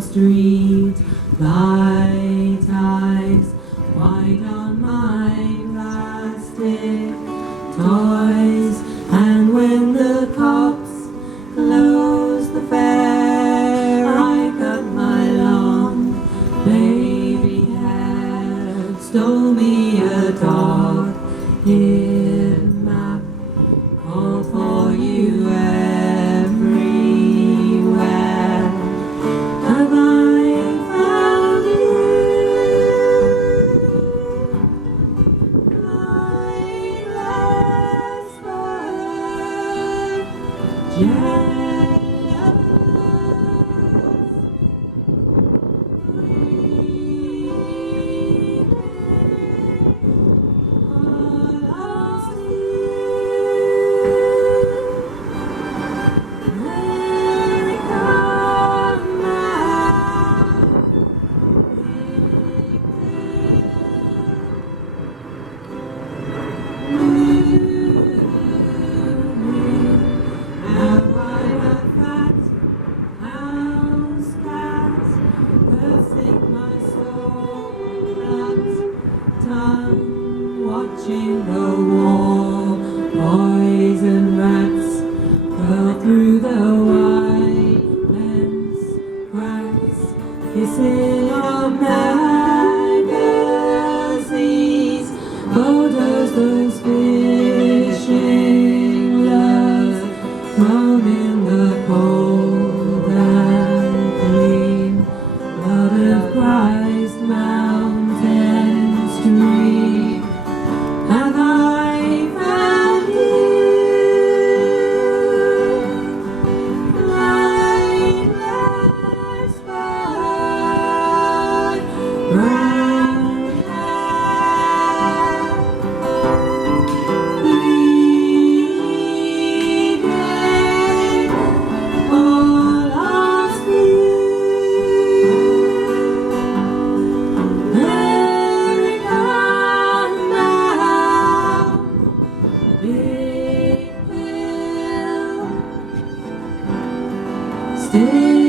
the street, light eyes, white on my plastic toys. And when the cops closed the fair, I cut my long baby hair, stole me a dog, hid map, called for you everywhere. Have I found you, my last bird, jealous, weeping, all lost you. America now, have I a fat house cat, cursing my soul, that tongue watching the wall, poison rats curl through the white lens cracks, kissing of magazines, photos those fishing lures, thrown in the cold and clean blood of Christ mountain stream. Have I found you, flightless bird, brown hair, bleeding, all lost you. America now, big bill, still